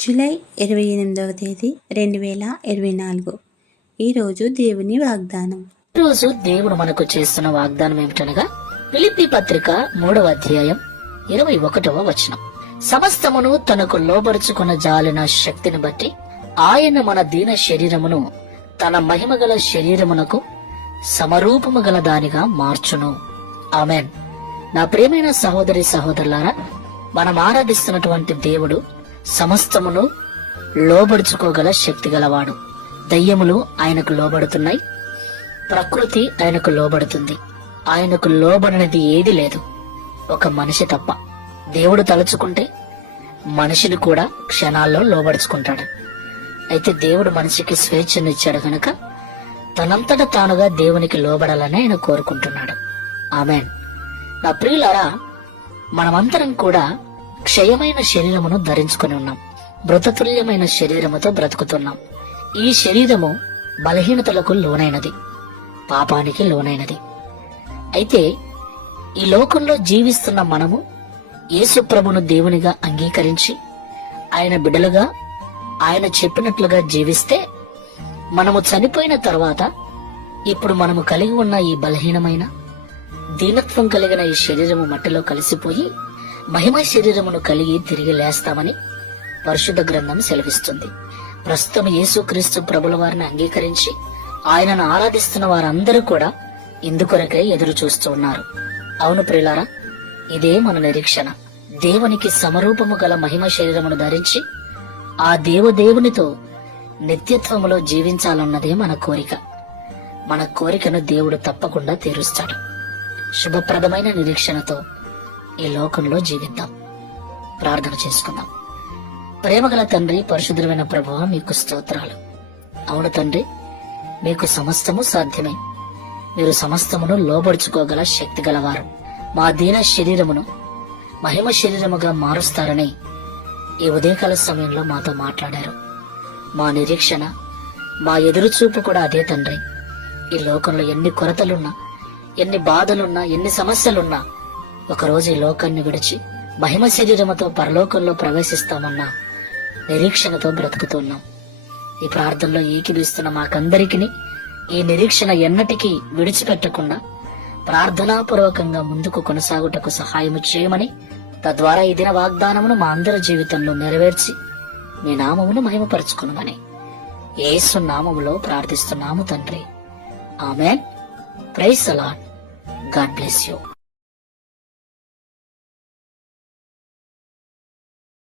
July ఇరవై ఎనిమిదవ తేదీ రెండు వేల ఇరవై నాలుగు. ఈరోజు దేవుని వాగ్దానం. రోజు దేవుడు మనకు చేస్తున్న వాగ్దానం ఏమిటనగా పిలిపి పత్రిక మూడవ అధ్యాయం ఇరవై ఒకటవ వచనం. సమస్తమును తనకు లోబరుచుకున్న జాలిన శక్తిని బట్టి ఆయన మన దీన శరీరమును తన మహిమగల శరీరమునకు సమరూపము గల దానిగా మార్చును. ఆమెన్. నా ప్రియమైన సహోదరి సహోదరులారా మనం ఆరాధిస్తున్నటువంటి దేవుడు సమస్తమును లోబడుచుకోగల శక్తి గలవాడు దయ్యములు ఆయనకు లోబడుతున్నాయి. ప్రకృతి ఆయనకు లోబడుతుంది. ఆయనకు లోబడినది ఏది లేదు. ఒక మనిషి తప్ప. దేవుడు తలుచుకుంటే మనిషిని కూడా క్షణాల్లో లోబడుచుకుంటాడు. అయితే దేవుడు మనిషికి స్వేచ్ఛనిచ్చాడు గనక తనంతట తానుగా దేవునికి లోబడాలని ఆయన కోరుకుంటున్నాడు. ఆమెన్. నా ప్రియులారా మనమంతరం కూడా క్షయమైన శరీరమును ధరించుకొని ఉన్నాం. మృతతుల్యమైన శరీరముతో బ్రతుకుతున్నాం. ఈ శరీరము బలహీనతలకు లోనైనది. పాపానికి లోనైనది. అయితే ఈ లోకంలో జీవిస్తున్న మనము యేసుప్రభును దేవునిగా అంగీకరించి ఆయన బిడలుగా ఆయన చెప్పినట్లుగా జీవిస్తే మనము చనిపోయిన తర్వాత ఇప్పుడు మనము కలిగి ఉన్న ఈ బలహీనమైన దీనత్వం కలిగిన ఈ శరీరము మట్టిలో కలిసిపోయి మహిమ శరీరమును కలిగి తిరిగి లేస్తామని పరిశుద్ధ గ్రంథం సెలవిస్తుంది. ప్రస్తుతం యేసుక్రీస్తు ప్రభుల వారిని అంగీకరించి ఆయనను ఆరాధిస్తున్న వారందరూ కూడా ఇందుకొరకై ఎదురు చూస్తూ ఉన్నారు. అవును ప్రిలారా ఇదే మన నిరీక్షణ. దేవునికి సమరూపము గల మహిమ శరీరమును ధరించి ఆ దేవదేవునితో నిత్యత్వములో జీవించాలన్నదే మన కోరిక. మన కోరికను దేవుడు తప్పకుండా తీరుస్తాడు. శుభప్రదమైన నిరీక్షణతో ఈ లోకంలో జీవిద్దాం. ప్రార్థన చేసుకుందాం. ప్రేమగల తండ్రి పరిశుద్ధమైన ప్రభావ మీకు స్తోత్రాలు. అవును తండ్రి మీకు సమస్తము సాధ్యమే. మీరు సమస్తమును లోబడుచుకోగల శక్తి గలవారు. మా దీన శరీరమును మహిమ శరీరముగా మారుస్తారని ఈ ఉదయకాల సమయంలో మాతో మాట్లాడారు. మా నిరీక్షణ మా ఎదురుచూపు కూడా అదే తండ్రి. ఈ లోకంలో ఎన్ని కొరతలున్నా ఎన్ని బాధలున్నా ఎన్ని సమస్యలున్నా ఒకరోజు ఈ లోకాన్ని విడిచి మహిమ శరీరముతో పరలోకంలో ప్రవేశిస్తామన్న నిరీక్షణతో బ్రతుకుతున్నాం. ఈ ప్రార్థనలో ఏకిపిస్తున్న మాకందరికీ ఈ నిరీక్షణ ఎన్నటికీ విడిచిపెట్టకుండా ప్రార్థనాపూర్వకంగా ముందుకు కొనసాగుటకు సహాయము చేయమని తద్వారా ఈ దిన వాగ్దానమును మా అందరి జీవితంలో నెరవేర్చి మీ నామమును మహిమపరచుకునమని ఏసు నామములో ప్రార్థిస్తున్నాము తండ్రి. Amen. Praise a lot God bless you.